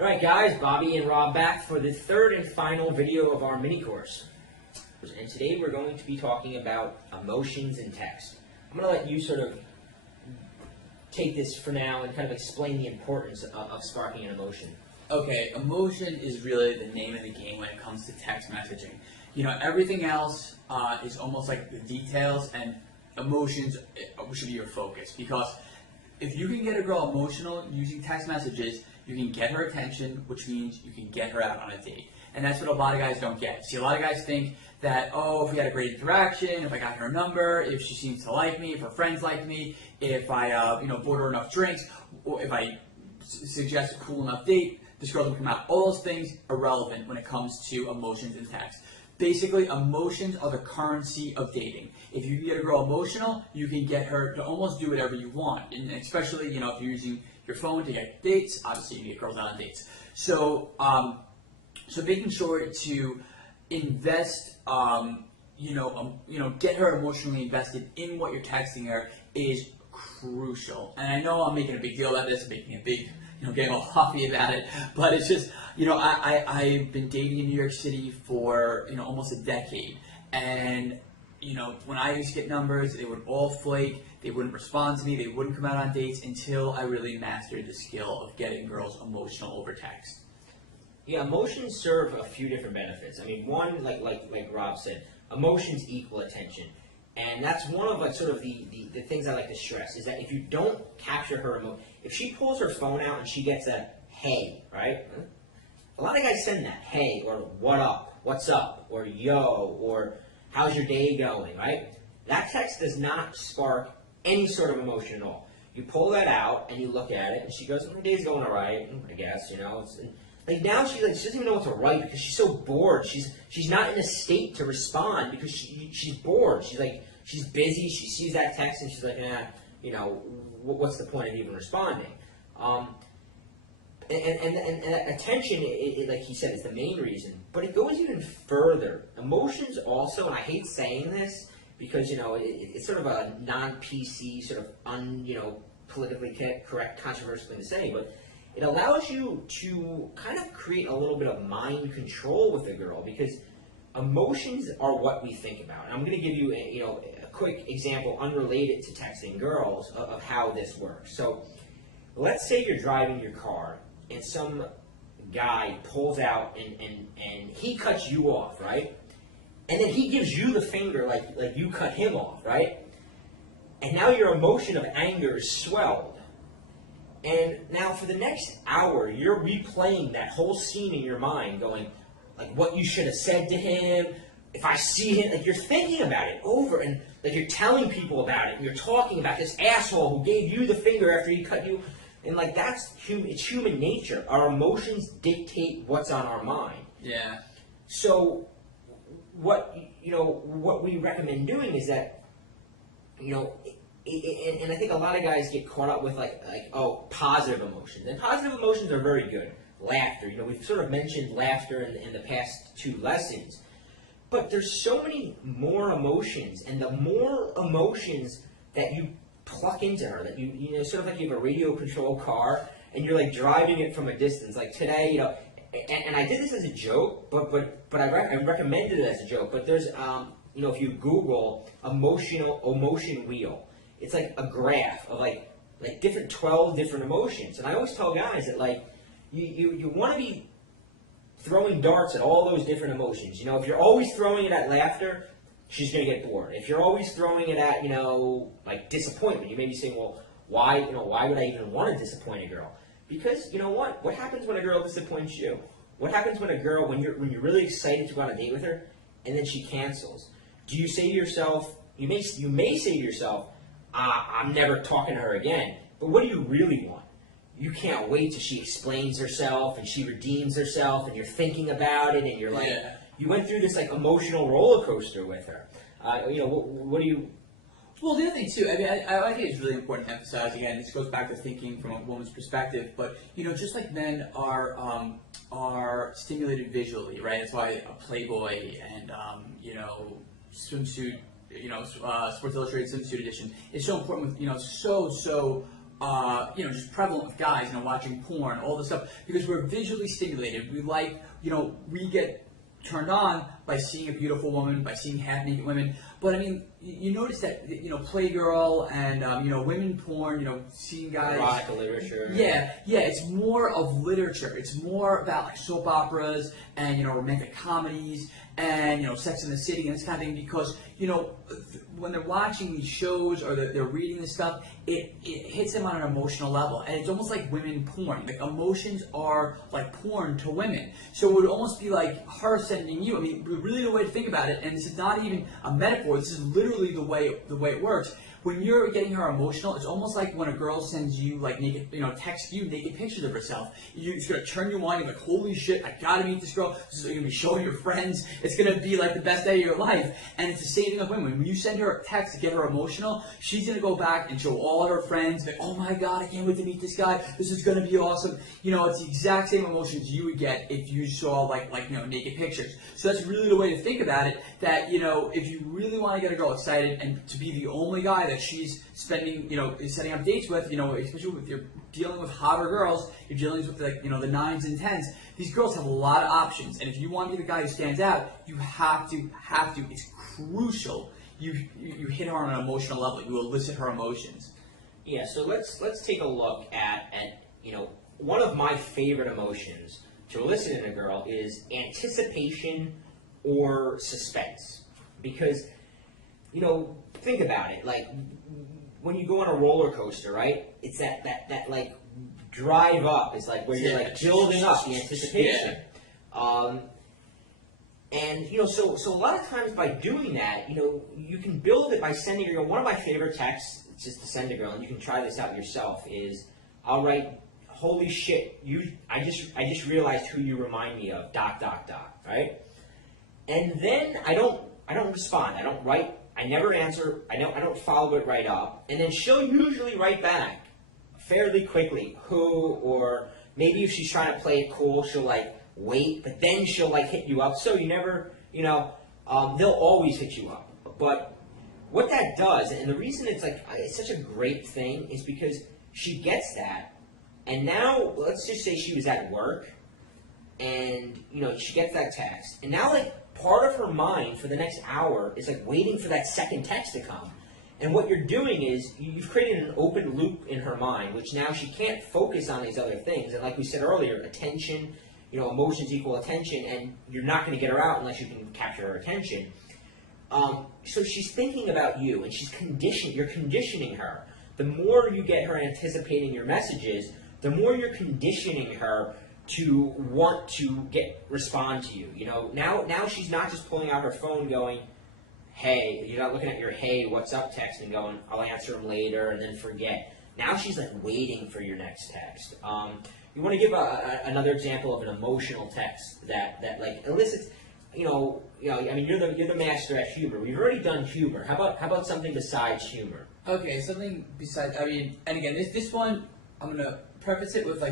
Alright guys, Bobby and Rob back for the third and final video of our mini course. And today we're going to be talking about emotions in text. I'm going to let you sort of take this for now and kind of explain the importance of sparking an emotion. Okay, emotion is really the name of the game when it comes to text messaging. You know, everything else is almost like the details, and emotions should be your focus. Because if you can get a girl emotional using text messages, you can get her attention, which means you can get her out on a date. And that's what a lot of guys don't get. See, a lot of guys think that, oh, if we had a great interaction, if I got her number, if she seems to like me, if her friends like me, if I, bought her enough drinks, or if I suggest a cool enough date, this girl's gonna come out. All those things are relevant when it comes to emotions in text. Basically, emotions are the currency of dating. If you can get a girl emotional, you can get her to almost do whatever you want. And especially, if you're using your phone to get dates, obviously you can get girls out on dates. So, so making sure to invest, get her emotionally invested in what you're texting her is crucial. And I know I'm making a big deal about this, making a big, getting all huffy about it, but it's just, I've been dating in New York City for, almost a decade. And, when I used to get numbers, they would all flake. They wouldn't respond to me. They wouldn't come out on dates until I really mastered the skill of getting girls emotional over text. Yeah, emotions serve a few different benefits. I mean, one, like Rob said, emotions equal attention. And that's one of sort of the things I like to stress, is that if you don't capture her emotion, if she pulls her phone out and she gets a hey, right? A lot of guys send that, hey, or what up, what's up, or yo, or how's your day going, right? That text does not spark any sort of emotion at all. You pull that out and you look at it, and she goes, my day's going all right, I guess, Like now she doesn't even know what to write because she's so bored. She's not in a state to respond because she's bored. She's busy. She sees that text and she's like, what's the point of even responding? And attention, like he said, is the main reason. But it goes even further. Emotions also, and I hate saying this because it's sort of a non-PC, sort of politically correct, controversial thing to say, but it allows you to kind of create a little bit of mind control with a girl because emotions are what we think about. And I'm going to give you a quick example unrelated to texting girls of how this works. So let's say you're driving your car and some guy pulls out and he cuts you off, right? And then he gives you the finger like you cut him off, right? And now your emotion of anger is swelled. And now for the next hour, you're replaying that whole scene in your mind, going, like, what you should have said to him, if I see him, like, you're thinking about it over, and, like, you're telling people about it, and you're talking about this asshole who gave you the finger after he cut you, and, like, it's human nature. Our emotions dictate what's on our mind. Yeah. So, what we recommend doing is that, and I think a lot of guys get caught up with positive emotions. And positive emotions are very good. Laughter. We've sort of mentioned laughter in the past two lessons. But there's so many more emotions. And the more emotions that you pluck into her, that you sort of like you have a radio controlled car and you're like driving it from a distance. Like today, and I did this as a joke, but I recommended it as a joke. But there's, if you Google emotion wheel, it's like a graph of like 12 different emotions. And I always tell guys that you want to be throwing darts at all those different emotions. If you're always throwing it at laughter, she's going to get bored. If you're always throwing it at, like disappointment, you may be saying, well, why would I even want to disappoint a girl? Because what happens when a girl disappoints you? What happens when when you're really excited to go on a date with her and then she cancels? Do you say to yourself, you may say to yourself, I'm never talking to her again. But what do you really want? You can't wait till she explains herself and she redeems herself and you're thinking about it and you're like, you went through this emotional roller coaster with her. What do you... Well, the other thing too, I think it's really important to emphasize, again, this goes back to thinking from a woman's perspective, but, just like men are stimulated visually, right? That's why a Playboy and, swimsuit, Sports Illustrated swimsuit edition is so important with, so just prevalent with guys, watching porn, all this stuff, because we're visually stimulated. We like, we get turned on by seeing a beautiful woman, by seeing half-naked women. But I mean, you notice that, Playgirl and, women porn, seeing guys. Erotica literature. Yeah, it's more of literature. It's more about like soap operas and, romantic comedies and, Sex in the City and this kind of thing, because, when they're watching these shows or they're reading this stuff, it hits them on an emotional level. And it's almost like women porn. Like, emotions are like porn to women. So it would almost be like her sending you. I mean, really the way to think about it, and this is not even a metaphor, this is literally the way it works. When you're getting her emotional, it's almost like when a girl sends you like naked, texts you naked pictures of herself. It's gonna turn you on. You're like, holy shit, I gotta meet this girl. You're gonna be showing your friends. It's gonna be like the best day of your life. And it's the same thing with women. When you send her a text to get her emotional, she's gonna go back and show all of her friends. Like, oh my god, I can't wait to meet this guy. This is gonna be awesome. It's the exact same emotions you would get if you saw like naked pictures. So that's really the way to think about it. That if you really want to get a girl excited and to be the only guy that she's spending, setting up dates with, especially if you're dealing with hotter girls, you're dealing with the 9s and 10s. These girls have a lot of options, and if you want to be the guy who stands out, you have to. It's crucial. You hit her on an emotional level. You elicit her emotions. Yeah. So let's take a look at one of my favorite emotions to elicit in a girl is anticipation or suspense, because think about it, like when you go on a roller coaster, right? It's that like drive up is like where you're like building up the anticipation. And so a lot of times by doing that, you can build it by sending a girl. One of my favorite texts just to send a girl, and you can try this out yourself, is I'll write, holy shit, I just realized who you remind me of, ... right? And then I don't respond. I don't write. I never answer. I don't follow it right up. And then she'll usually write back fairly quickly who, or maybe if she's trying to play it cool, she'll like wait, but then she'll like hit you up. So you never, they'll always hit you up. But what that does, and the reason it's such a great thing, is because she gets that, and now let's just say she was at work, and she gets that text, and now like part of her mind for the next hour is like waiting for that second text to come. And what you're doing is you've created an open loop in her mind, which now she can't focus on these other things. And like we said earlier, attention, emotions equal attention, and you're not going to get her out unless you can capture her attention. So she's thinking about you, and you're conditioning her. The more you get her anticipating your messages, the more you're conditioning her to want to respond to you. Now she's not just pulling out her phone going, hey, you're not looking at your hey, what's up text and going, I'll answer them later and then forget. Now she's like waiting for your next text. You want to give another example of an emotional text that like elicits, I mean, you're the master at humor. We've already done humor. How about something besides humor? Okay, something besides, and again, this one, I'm going to preface it with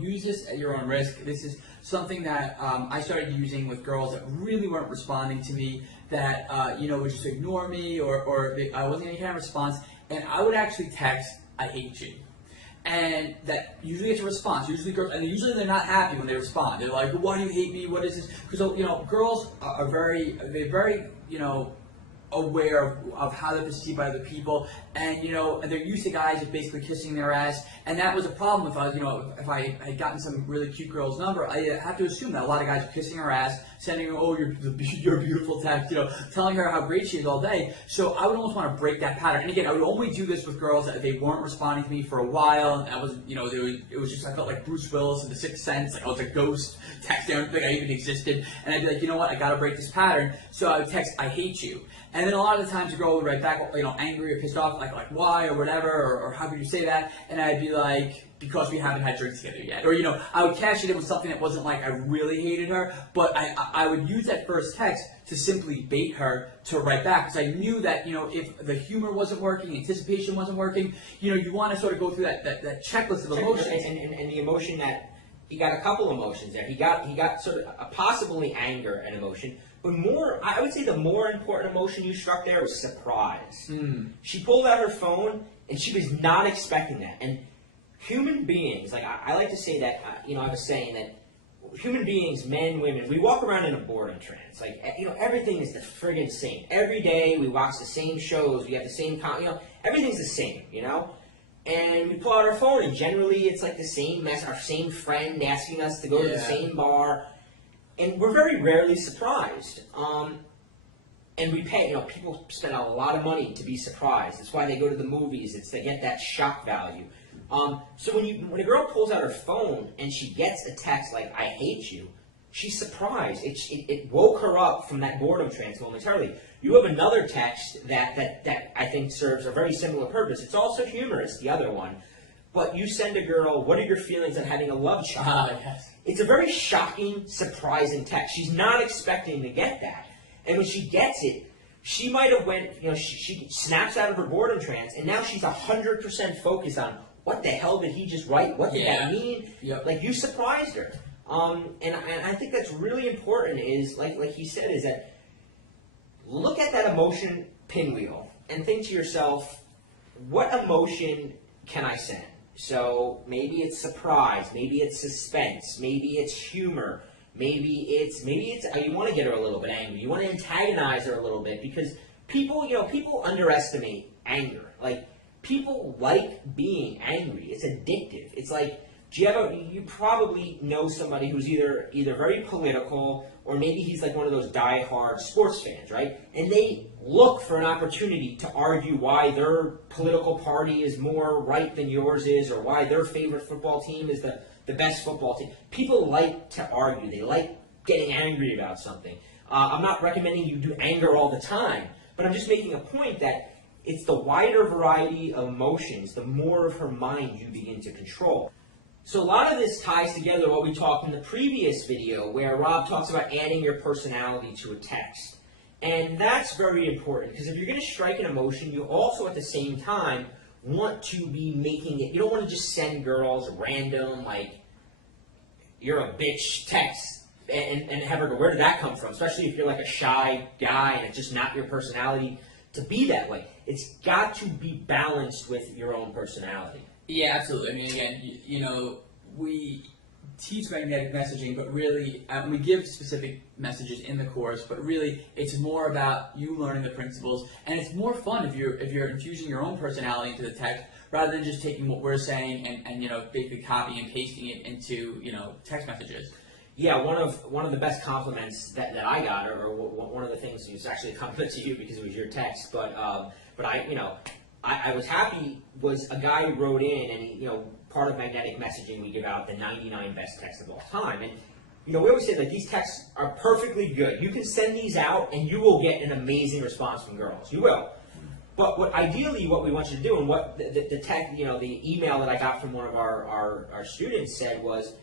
use this at your own risk. This is something that I started using with girls that really weren't responding to me, that would just ignore me, or I wasn't getting any kind of response, and I would actually text, I hate you. And that usually gets a response. Usually girls, and usually they're not happy when they respond. They're like, why do you hate me? What is this? Because girls are very aware of how they're perceived by other people, and and they're used to guys just basically kissing their ass, and that was a problem. If I was, if I had gotten some really cute girl's number, I have to assume that a lot of guys are kissing her ass, sending her, oh, you're a beautiful text, telling her how great she is all day. So I would almost want to break that pattern. And again, I would only do this with girls that they weren't responding to me for a while, and I was, it was just, I felt like Bruce Willis in The Sixth Sense, like I was a ghost texting, I didn't think I even existed, and I'd be like, you know what, I gotta break this pattern. So I would text, I hate you. And then a lot of the times the girl would write back, angry or pissed off, like why or whatever, or how could you say that? And I'd be like, because we haven't had drinks together yet. Or, I would cash it in with something that wasn't like I really hated her, but I would use that first text to simply bait her to write back, because I knew that, if the humor wasn't working, anticipation wasn't working, you want to sort of go through that checklist of emotions. And the emotion that, he got a couple emotions there. He got sort of possibly anger and emotion, but I would say the more important emotion you struck there was surprise. She pulled out her phone, and she was not expecting that. And human beings, like I like to say that, I have a saying that human beings, men, women, we walk around in a boredom trance. Like, everything is the friggin' same. Every day we watch the same shows, we have the same, everything's the same, And we pull out our phone, and generally it's like the same mess, our same friend asking us to go to the same bar, and we're very rarely surprised. And we pay, people spend a lot of money to be surprised. That's why they go to the movies. It's to get that shock value. So when a girl pulls out her phone and she gets a text like "I hate you," she's surprised. It woke her up from that boredom trance momentarily. You have another text that I think serves a very similar purpose. It's also humorous, the other one. But you send a girl, "What are your feelings on having a love child?" Yes. It's a very shocking, surprising text. She's not expecting to get that. And when she gets it, she might have went, she snaps out of her boredom trance, and now she's 100% focused on, what the hell did he just write? What did that mean? Yep. Like, you surprised her. And I think that's really important is, like he said, is that look at that emotion pinwheel and think to yourself, what emotion can I send? So maybe it's surprise, maybe it's suspense, maybe it's humor, maybe it's you want to get her a little bit angry, you want to antagonize her a little bit, because people underestimate anger. Like, people like being angry. It's addictive. It's like, you probably know somebody who's either very political, or maybe he's like one of those die-hard sports fans, right? And they look for an opportunity to argue why their political party is more right than yours is, or why their favorite football team is the best football team. People like to argue. They like getting angry about something. I'm not recommending you do anger all the time, but I'm just making a point that it's the wider variety of emotions, the more of her mind you begin to control. So a lot of this ties together what we talked in the previous video, where Rob talks about adding your personality to a text. And that's very important, because if you're going to strike an emotion, you also at the same time want to be making it, you don't want to just send girls random, like, "You're a bitch" text and have her go, where did that come from? Especially if you're like a shy guy and it's just not your personality to be that way. It's got to be balanced with your own personality. Yeah, absolutely. I mean, again, we teach magnetic messaging, but really, we give specific messages in the course, but really, it's more about you learning the principles, and it's more fun if you're infusing your own personality into the text, rather than just taking what we're saying and basically copying and pasting it into, text messages. Yeah, one of the best compliments that I got, or one of the things, it was actually a compliment to you because it was your text, but I was happy, was a guy who wrote in, and part of magnetic messaging, we give out the 99 best texts of all time, and we always say that these texts are perfectly good. You can send these out, and you will get an amazing response from girls. You will. But ideally, what we want you to do, and what the email that I got from one of our students said was,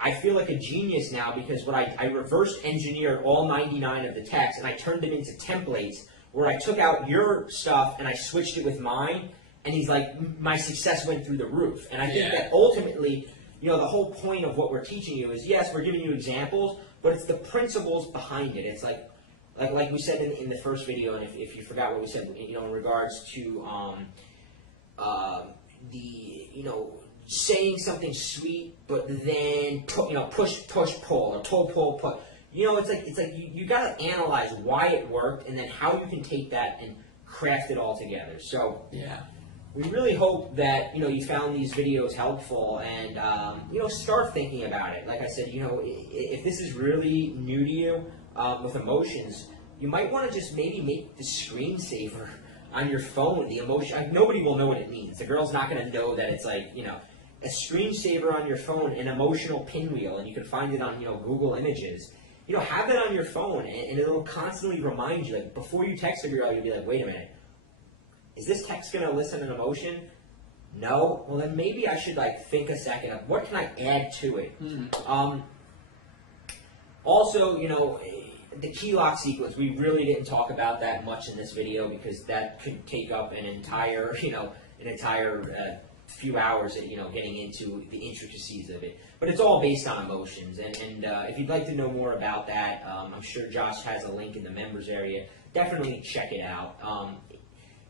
I feel like a genius now, because I reverse engineered all 99 of the texts, and I turned them into templates where I took out your stuff and I switched it with mine, and he's like, my success went through the roof. And I think that ultimately, the whole point of what we're teaching you is, yes, we're giving you examples, but it's the principles behind it. It's like we said in the first video, and if you forgot what we said, in regards to saying something sweet, but then push, pull, or pull, push. It's like you got to analyze why it worked, and then how you can take that and craft it all together. So we really hope that you found these videos helpful, and start thinking about it. Like I said, if this is really new to you with emotions, you might want to just maybe make the screensaver on your phone the emotion. Nobody will know what it means. The girl's not going to know that it's like a screensaver on your phone, an emotional pinwheel, and you can find it on Google Images. Have it on your phone, and it'll constantly remind you. Like, before you text a girl, you'll be like, wait a minute, is this text going to elicit an emotion? No? Well, then maybe I should think a second of what can I add to it. Also, the key lock sequence, we really didn't talk about that much in this video, because that could take up an entire few hours at getting into the intricacies of it. But it's all based on emotions, and if you'd like to know more about that, I'm sure Josh has a link in the members area. Definitely check it out.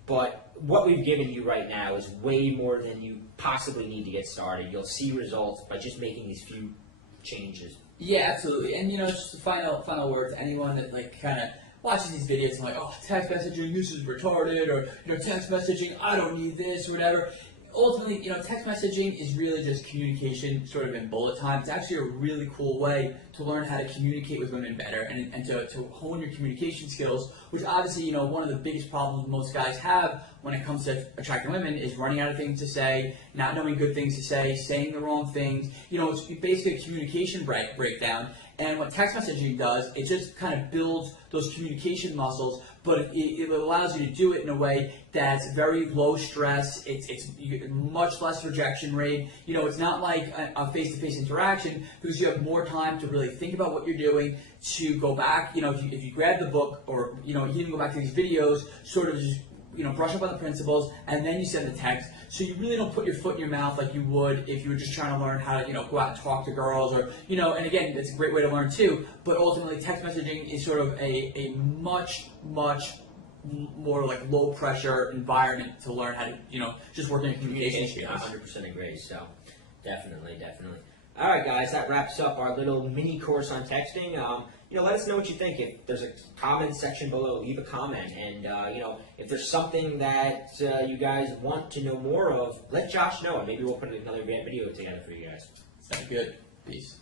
But what we've given you right now is way more than you possibly need to get started. You'll see results by just making these few changes. Yeah, absolutely. And just the final word to anyone that kind of watches these videos and oh, text messaging, this is retarded, or text messaging, I don't need this, or whatever. Ultimately, text messaging is really just communication sort of in bullet time. It's actually a really cool way to learn how to communicate with women better and to hone your communication skills, which obviously, one of the biggest problems most guys have when it comes to attracting women is running out of things to say, not knowing good things to say, saying the wrong things. It's basically a communication breakdown. And what text messaging does, it just kind of builds those communication muscles, but it allows you to do it in a way that's very low stress. You get much less rejection rate. It's not like a face-to-face interaction because you have more time to really think about what you're doing, to go back. If you grab the book or, you even go back to these videos, sort of just brush up on the principles, and then you send the text. So you really don't put your foot in your mouth like you would if you were just trying to learn how to, go out and talk to girls, or, and again, it's a great way to learn too. But ultimately, text messaging is sort of a much more low pressure environment to learn how to, just work in communication skills. 100% agree. So definitely. All right, guys, that wraps up our little mini course on texting. Let us know what you think. If there's a comment section below, leave a comment. And, if there's something that you guys want to know more of, let Josh know. And maybe we'll put another video together for you guys. Sounds good. Peace.